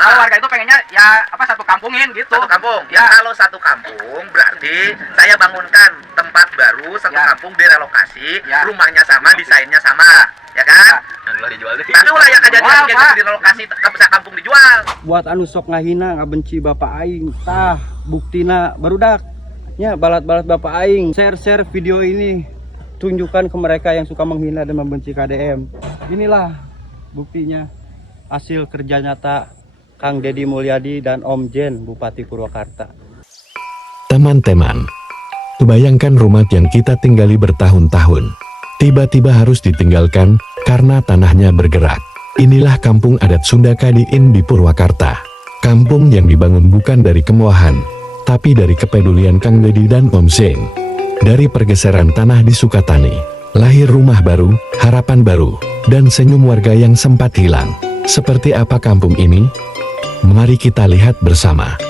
Kalau warga itu pengennya ya apa satu kampungin gitu. Satu kampung. Ya. Kalau satu kampung berarti saya bangunkan tempat baru satu kampung direlokasi, rumahnya sama, desainnya sama, ya kan? Dijual deh. Tapi ulah yang kejadian kayak direlokasi ke kampung dijual. Buat anu sok ngahina ngabenci bapak aing tah buktina barudak nya balat-balat bapak aing share video ini tunjukkan ke mereka yang suka menghina dan membenci KDM. Inilah buktinya hasil kerja nyata Kang Deddy Mulyadi dan Om Jen Bupati Purwakarta. Teman-teman, bayangkan rumah yang kita tinggali bertahun-tahun tiba-tiba harus ditinggalkan karena tanahnya bergerak. Inilah kampung adat Sunda Kadiin di Purwakarta. Kampung yang dibangun bukan dari kemewahan, tapi dari kepedulian Kang Deddy dan Om Jen. Dari pergeseran tanah di Sukatani, lahir rumah baru, harapan baru, dan senyum warga yang sempat hilang. Seperti apa kampung ini? Mari kita lihat bersama.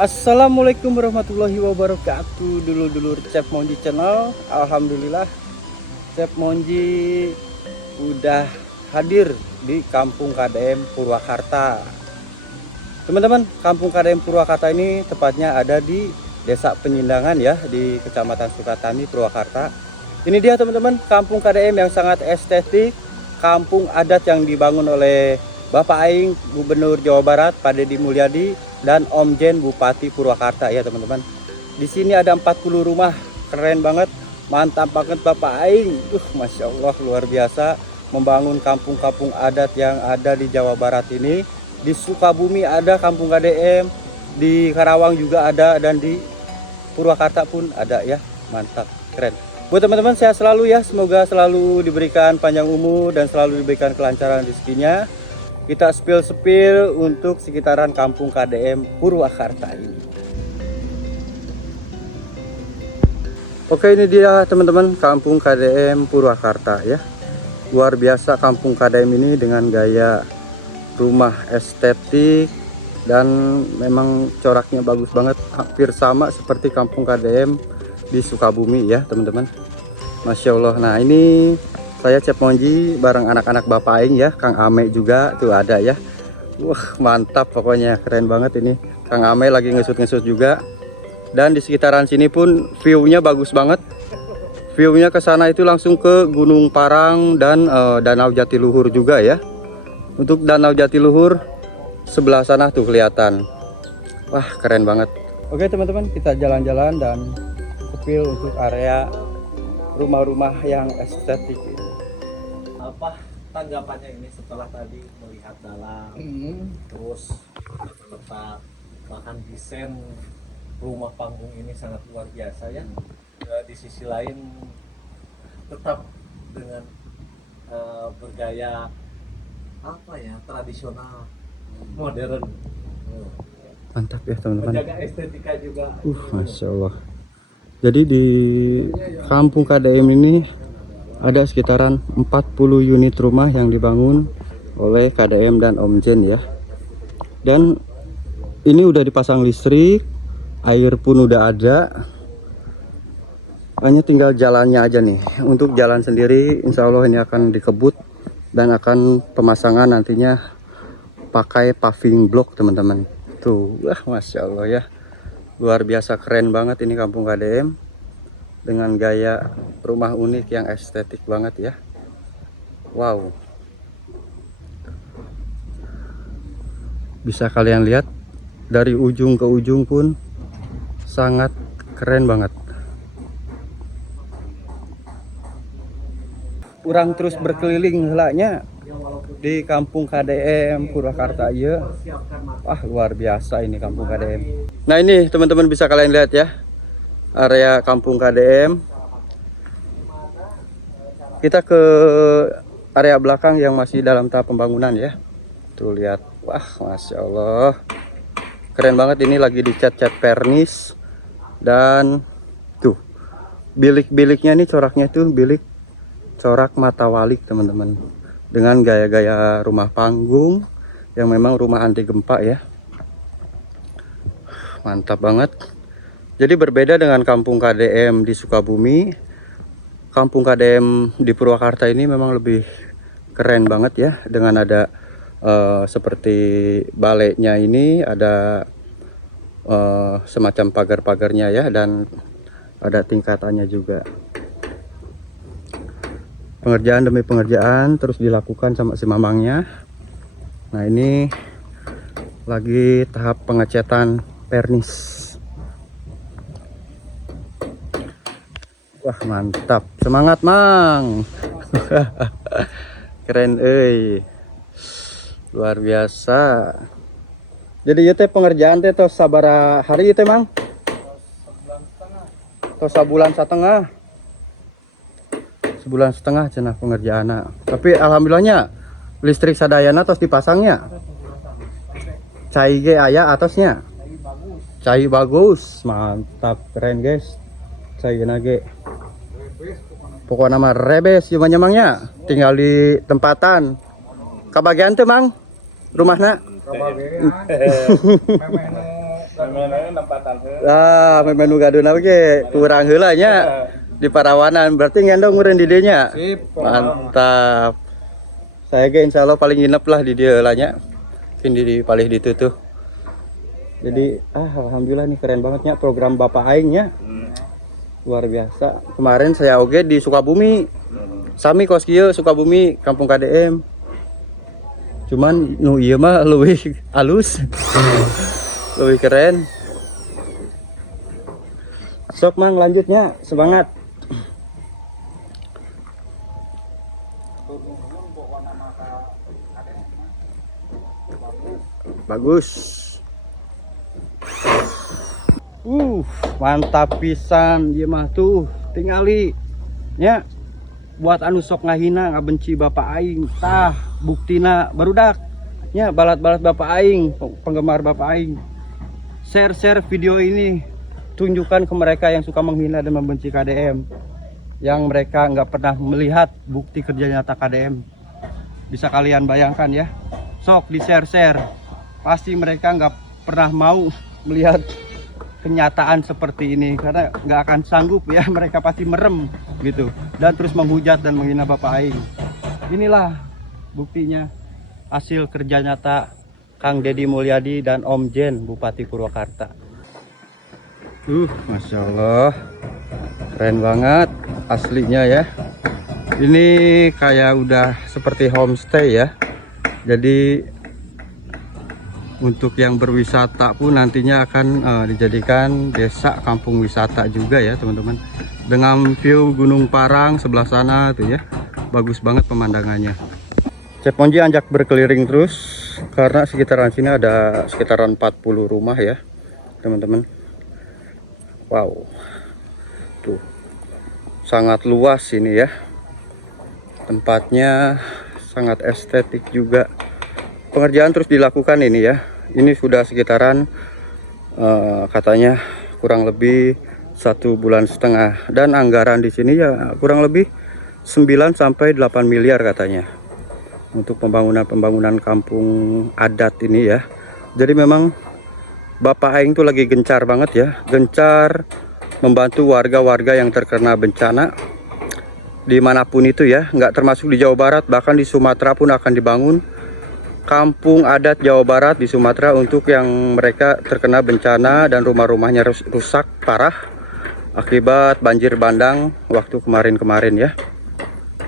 Assalamualaikum warahmatullahi wabarakatuh. Dulur-dulur Chef Monji Channel. Alhamdulillah Chef Monji udah hadir di Kampung KDM Purwakarta. Teman-teman, Kampung KDM Purwakarta ini tepatnya ada di Desa Penyindangan ya, di Kecamatan Sukatani, Purwakarta. Ini dia teman-teman, Kampung KDM yang sangat estetik, kampung adat yang dibangun oleh Bapak Aing, Gubernur Jawa Barat, Pak Deddy Mulyadi, dan Om Jen Bupati Purwakarta ya teman-teman. Di sini ada 40 rumah, keren banget, mantap banget Bapak Aing. Masya Allah luar biasa membangun kampung-kampung adat yang ada di Jawa Barat ini. Di Sukabumi ada Kampung KDM, di Karawang juga ada, dan di Purwakarta pun ada ya, mantap, keren. Buat teman-teman sehat selalu ya, semoga selalu diberikan panjang umur dan selalu diberikan kelancaran rezekinya. Kita spill untuk sekitaran Kampung KDM Purwakarta ini. Oke, ini dia teman-teman Kampung KDM Purwakarta ya. Luar biasa Kampung KDM ini dengan gaya rumah estetik dan memang coraknya bagus banget, hampir sama seperti Kampung KDM di Sukabumi ya teman-teman. Masya Allah. Nah ini saya Chef Monji bareng anak-anak Bapak Aing ya, Kang Ame juga tuh ada ya. Wah mantap pokoknya, keren banget ini. Kang Ame lagi ngesut-ngesut juga. Dan di sekitaran sini pun view-nya bagus banget. View-nya ke sana itu langsung ke Gunung Parang dan Danau Jatiluhur juga ya. Untuk Danau Jatiluhur sebelah sana tuh kelihatan. Wah keren banget. Oke teman-teman, kita jalan-jalan dan spill untuk area rumah-rumah yang estetik ini. Apa tanggapannya ini setelah tadi melihat dalam terus letak bahkan desain rumah panggung ini sangat luar biasa ya. Di sisi lain tetap dengan bergaya apa ya, tradisional modern. Mantap ya teman-teman. Menjaga estetika juga. Masya Allah. Jadi di Kampung KDM ini ada sekitaran 40 unit rumah yang dibangun oleh KDM dan Om Jen ya. Dan ini udah dipasang listrik, air pun udah ada. Hanya tinggal jalannya aja nih. Untuk jalan sendiri insya Allah ini akan dikebut dan akan pemasangan nantinya pakai paving block teman-teman. Tuh, Masya Allah ya. Luar biasa keren banget ini Kampung KDM. Dengan gaya rumah unik yang estetik banget ya. Wow. Bisa kalian lihat dari ujung ke ujung pun sangat keren banget. Orang terus berkeliling helanya di Kampung KDM Purwakarta ya. Wah luar biasa ini Kampung KDM. Nah ini teman-teman bisa kalian lihat ya, area Kampung KDM. Kita ke area belakang yang masih dalam tahap pembangunan ya. Tuh lihat, wah Masya Allah, keren banget. Ini lagi dicat-cat pernis dan tuh bilik-biliknya nih coraknya tuh bilik corak mata walik teman-teman, dengan gaya-gaya rumah panggung yang memang rumah anti gempa ya. Mantap banget. Jadi berbeda dengan kampung KDM di Sukabumi, kampung KDM di Purwakarta ini memang lebih keren banget ya, dengan ada seperti balainya ini, ada semacam pagar-pagarnya ya, dan ada tingkatannya juga. Pengerjaan demi pengerjaan terus dilakukan sama si mamangnya. Nah, ini lagi tahap pengecetan pernis. Wah, mantap. Semangat, Mang. Keren euy. Luar biasa. Jadi ieu teh pengerjaan teh tos sabaraha hari teh, Mang? Tos sabulan setengah. Sebulan setengah cenah pengerjaanna. Tapi alhamdulillahnya listrik sadayana tos dipasangnya. Cai ge aya atosnya. Cai bagus, mantap, keren guys. Cai ge. Pokoknya mah rebes ieu mangnya. Tinggal di tempatan. Kabagian teh, Mang? Rumahna? Ah, memenu gaduna ge kurang heula nya di Parawanan. Berarti ngendong urang di dieu nya. Mantap. Saya ge insyaallah paling nginep lah di dieu lah nya. Mungkin di palih ditu tuh. Jadi alhamdulillah nih keren banget nya program Bapak aing nya. Luar biasa. Kemarin saya oge di Sukabumi. Sami kos kieu Sukabumi, kampung KDM. Cuman nu ieu mah leuwih halus. Lebih keren. Sok Mang, lanjutnya, semangat. Bagus. Mantap pisan ieu mah tuh. Tingali nya buat anu sok ngahina ngabenci Bapak aing, tah buktina barudak nya balat-balat Bapak aing, penggemar Bapak aing. Share video ini, tunjukkan ke mereka yang suka menghina dan membenci KDM, yang mereka nggak pernah melihat bukti kerja nyata KDM. Bisa kalian bayangkan ya, sok di share, pasti mereka nggak pernah mau melihat kenyataan seperti ini, karena nggak akan sanggup ya, mereka pasti merem gitu dan terus menghujat dan menghina Bapak aing. Inilah buktinya hasil kerja nyata Kang Deddy Mulyadi dan Om Jen, Bupati Purwakarta. Masya Allah, keren banget aslinya ya. Ini kayak udah seperti homestay ya. Jadi untuk yang berwisata pun nantinya akan dijadikan desa kampung wisata juga ya teman-teman. Dengan view Gunung Parang sebelah sana tuh ya, bagus banget pemandangannya. Chef Monji ajak berkeliling terus karena sekitaran sini ada sekitaran 40 rumah ya teman-teman. Wow, tuh sangat luas ini ya, tempatnya sangat estetik juga. Pengerjaan terus dilakukan ini ya. Ini sudah sekitaran katanya kurang lebih 1,5 bulan dan anggaran di sini ya kurang lebih 9 sampai 8 miliar katanya untuk pembangunan kampung adat ini ya. Jadi memang Bapak aing tuh lagi gencar banget ya, gencar membantu warga-warga yang terkena bencana dimanapun itu ya, nggak termasuk di Jawa Barat, bahkan di Sumatera pun akan dibangun kampung adat Jawa Barat di Sumatera untuk yang mereka terkena bencana dan rumah-rumahnya rusak parah akibat banjir bandang waktu kemarin-kemarin ya.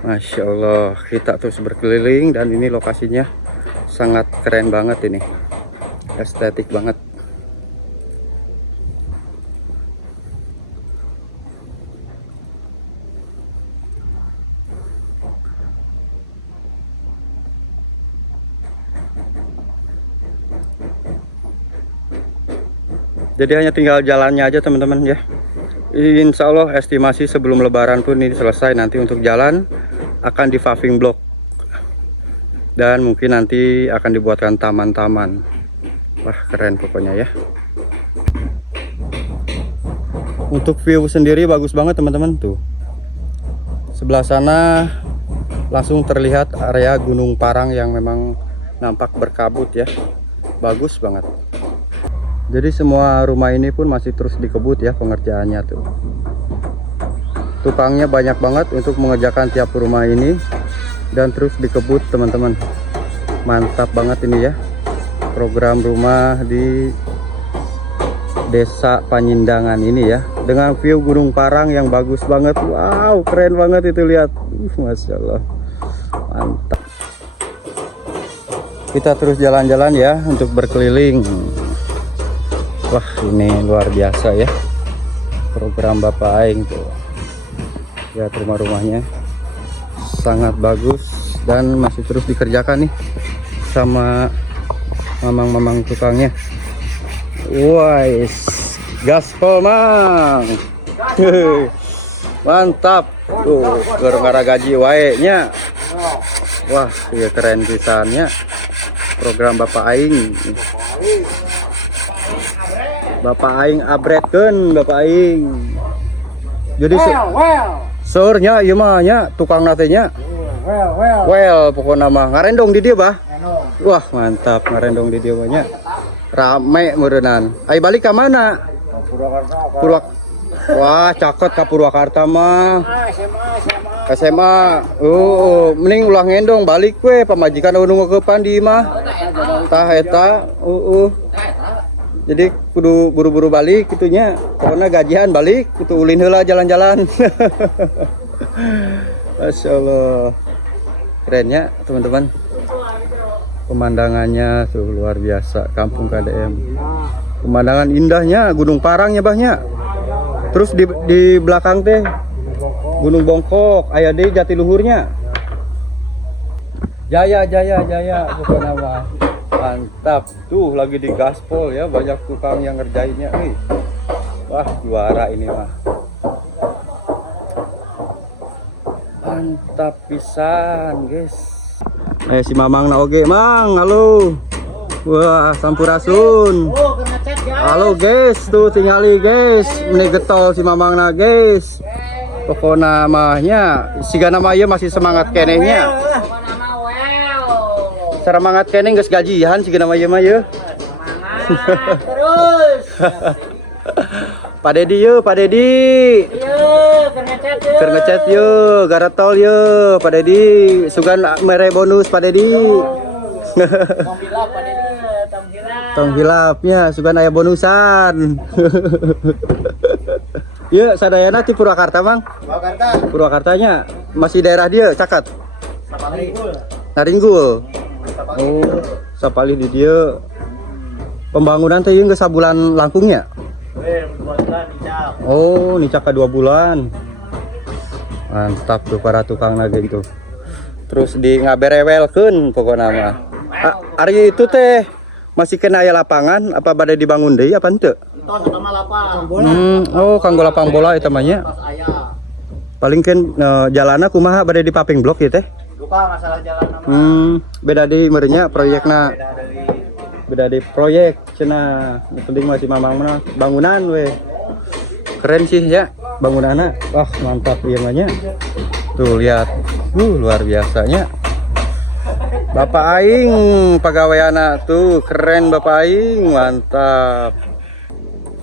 Masya Allah, kita terus berkeliling dan ini lokasinya sangat keren banget ini, estetik banget. Jadi hanya tinggal jalannya aja teman-teman ya. Insya Allah estimasi sebelum lebaran pun ini selesai. Nanti untuk jalan akan di paving block dan mungkin nanti akan dibuatkan taman-taman. Wah keren pokoknya ya. Untuk view sendiri bagus banget teman-teman tuh. Sebelah sana langsung terlihat area Gunung Parang yang memang nampak berkabut ya. Bagus banget. Jadi semua rumah ini pun masih terus dikebut ya pengerjaannya tuh. Tukangnya banyak banget untuk mengerjakan tiap rumah ini dan terus dikebut teman-teman. Mantap banget ini ya. Program rumah di Desa Panyindangan ini ya, dengan view Gunung Parang yang bagus banget. Wow, keren banget itu, lihat. Masya Allah, mantap. Kita terus jalan-jalan ya untuk berkeliling. Wah, ini luar biasa ya program Bapak Aing tuh. Lihat rumah-rumahnya sangat bagus dan masih terus dikerjakan nih sama mamang-mamang tukangnya. Wais, gaspol mang. Mantap tuh, gara-gara gaji wae nya. Wah, iya keren pisannya program Bapak Aing. Bapak Aing abretkeun, Bapak Aing. Jadi seurnya ieu mah nya tukang natenya. Well, pokoknya mah ngarendong di dia bah. Wah, mantap ngarendong di dia banyak. Rame meureunnan. Ai balik ke mana? Purwakarta. Wah, caket ka Purwakarta mah. SMA. Mending ulah ngendong balik we pamajikan nu ngeukepan di mah. Tah eta. Jadi kudu buru-buru balik gitunya. Pokoknya gajian balik, kudu ulin heula jalan-jalan. Masya Allah. Kerennya teman-teman. Pemandangannya tuh luar biasa, Kampung KDM. Pemandangan indahnya Gunung Parangnya bahnya. Terus di belakang teh Gunung Bongkok, aya deui Jatiluhurnya. Jaya pokoknya mah. Mantap. Tuh lagi di gaspol ya, banyak tukang yang ngerjainnya nih. Wah, juara ini mah. Mantap pisan, guys. Si Mamang na oge, Mang, halo. Wah, sampurasun. Halo guys, tuh tingali guys. Meni getol si Mamang na guys. Pokona mahnya, siga nama ieu masih semangat kenehnya. Semangat keneh geus gajian siga nama ieu mah ieu. Terus. Pak Dedi yuk, Pak Dedi. Keur ngechat yuk, garatol yuk, Pak Dedi. Sugan mere bonus Pak Dedi. Tong hilapnya, sugan aya bonusan. Iya, sadayana ti Purwakarta, Mang. Purwakartanya masih daerah dia, Cakat. Naringgul. Oh, sapalih di dia. Pembangunan teh geus sabulan langkungnya. Oh, nicak ka 2 bulan. Mantap tuh para tukang nageng tuh. Terus di ngaberewelkeun pokona mah. Ari itu teh masih kena aya lapangan apa bade dibangun deui apa henteu? Oh, kanggo lapang bola eta mah nya. Paling kan jalanna kumaha bade dipaping blok ieu teh? Lupa masalah jalan nama. Beda di merenya proyekna. Beda di proyek cenah. Penting masih mamang mah bangunan we. Keren sih ya bangunannya. Wah, mantap ieu mah nya. Tuh lihat. Luar biasanya. Bapak Aing pagaweana tuh keren Bapak Aing, mantap.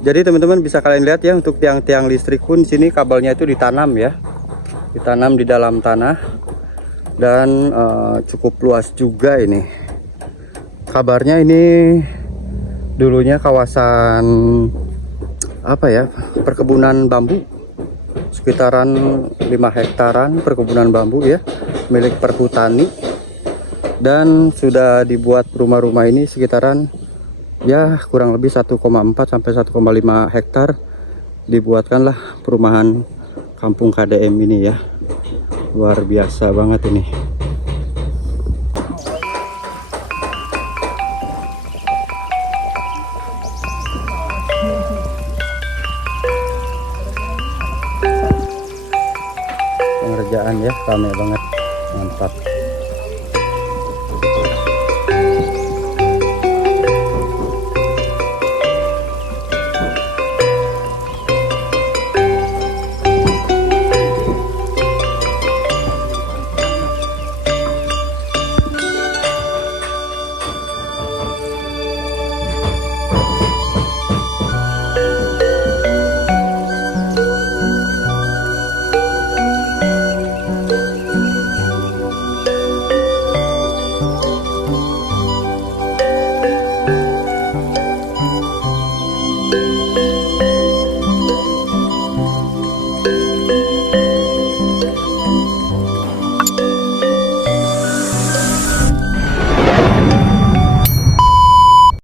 Jadi teman-teman bisa kalian lihat ya, untuk tiang-tiang listrik pun sini kabelnya itu ditanam ya. Ditanam di dalam tanah dan cukup luas juga ini. Kabarnya ini dulunya kawasan apa ya, perkebunan bambu, sekitaran 5 hektaran perkebunan bambu ya, milik perhutani. Dan sudah dibuat rumah-rumah ini sekitaran ya kurang lebih 1,4 sampai 1,5 hektar. Dibuatkanlah perumahan Kampung KDM ini ya. Luar biasa banget ini. Pengerjaan ya, ramai banget, mantap.